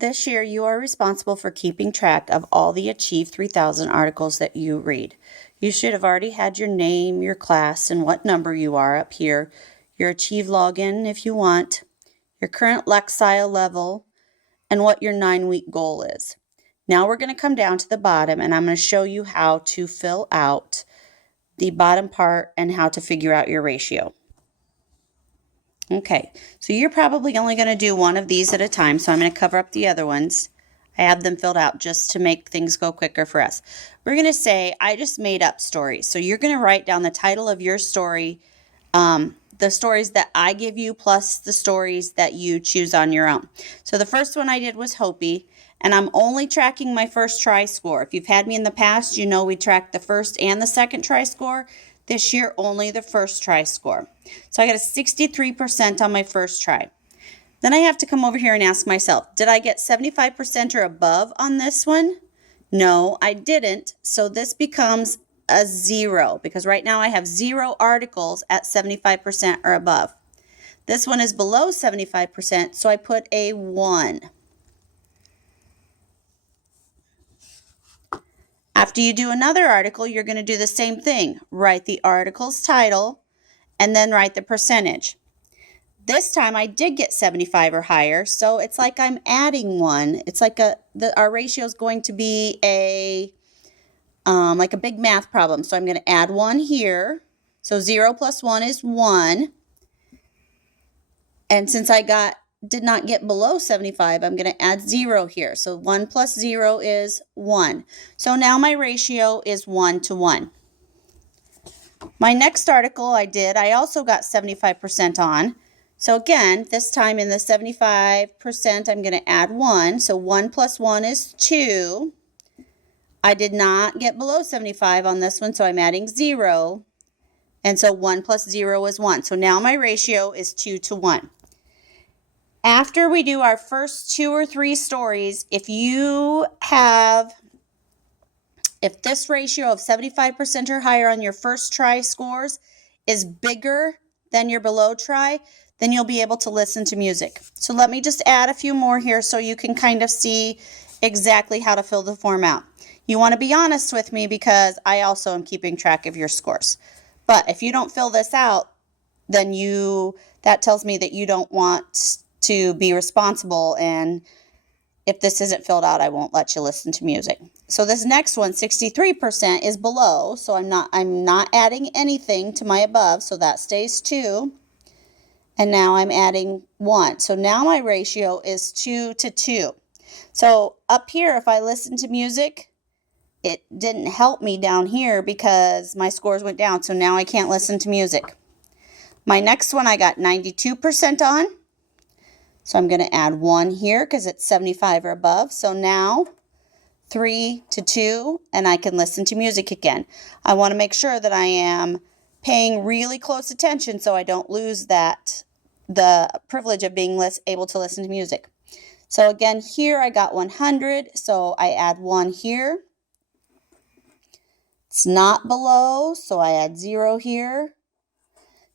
This year, you are responsible for keeping track of all the Achieve 3000 articles that you read. You should have already had your name, your class, and what number you are up here, your Achieve login if you want, your current Lexile level, and what your 9-week goal is. Now we're going to come down to the bottom, and I'm going to show you how to fill out the bottom part and how to figure out your ratio. Okay, so you're probably only going to do one of these at a time, so I'm going to cover up the other ones. I have them filled out just to make things go quicker for us. We're going to say, I just made up stories. So you're going to write down the title of your story, the stories that I give you, plus the stories that you choose on your own. So the first one I did was Hopi, and I'm only tracking my first try score. If you've had me in the past, you know we track the first and the second try score. This year, only the first try score. So I got a 63% on my first try. Then I have to come over here and ask myself, did I get 75% or above on this one? No, I didn't. So this becomes a 0 because right now I have 0 articles at 75% or above. This one is below 75%, so I put a 1. After you do another article, you're going to do the same thing. Write the article's title and then write the percentage. This time I did get 75 or higher, so it's like I'm adding 1. It's like our ratio is going to be like a big math problem. So I'm going to add 1 here. So 0 plus 1 is 1. And since I did not get below 75, I'm going to add 0 here. So 1 plus 0 is 1. So now my ratio is 1 to 1. My next article I also got 75% on. So again, this time in the 75%, I'm going to add 1. So 1 plus 1 is 2. I did not get below 75 on this one, so I'm adding 0. And so 1 plus 0 is 1. So now my ratio is 2 to 1. After we do our first 2 or 3 stories, if this ratio of 75% or higher on your first try scores is bigger than your below try, then you'll be able to listen to music. So let me just add a few more here so you can kind of see exactly how to fill the form out. You want to be honest with me because I also am keeping track of your scores. But if you don't fill this out, then that tells me that you don't want to be responsible, and if this isn't filled out, I won't let you listen to music. So this next one, 63%, is below, so I'm not adding anything to my above, so that stays 2. And now I'm adding 1. So now my ratio is 2 to 2. So up here, if I listen to music, it didn't help me down here because my scores went down, so now I can't listen to music. My next one I got 92% on. So I'm going to add 1 here because it's 75 or above. So now 3 to 2, and I can listen to music again. I want to make sure that I am paying really close attention so I don't lose the privilege of being able to listen to music. So again, here I got 100, so I add 1 here. It's not below, so I add 0 here.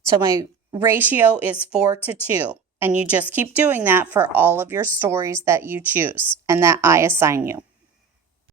So my ratio is 4 to 2. And you just keep doing that for all of your stories that you choose and that I assign you.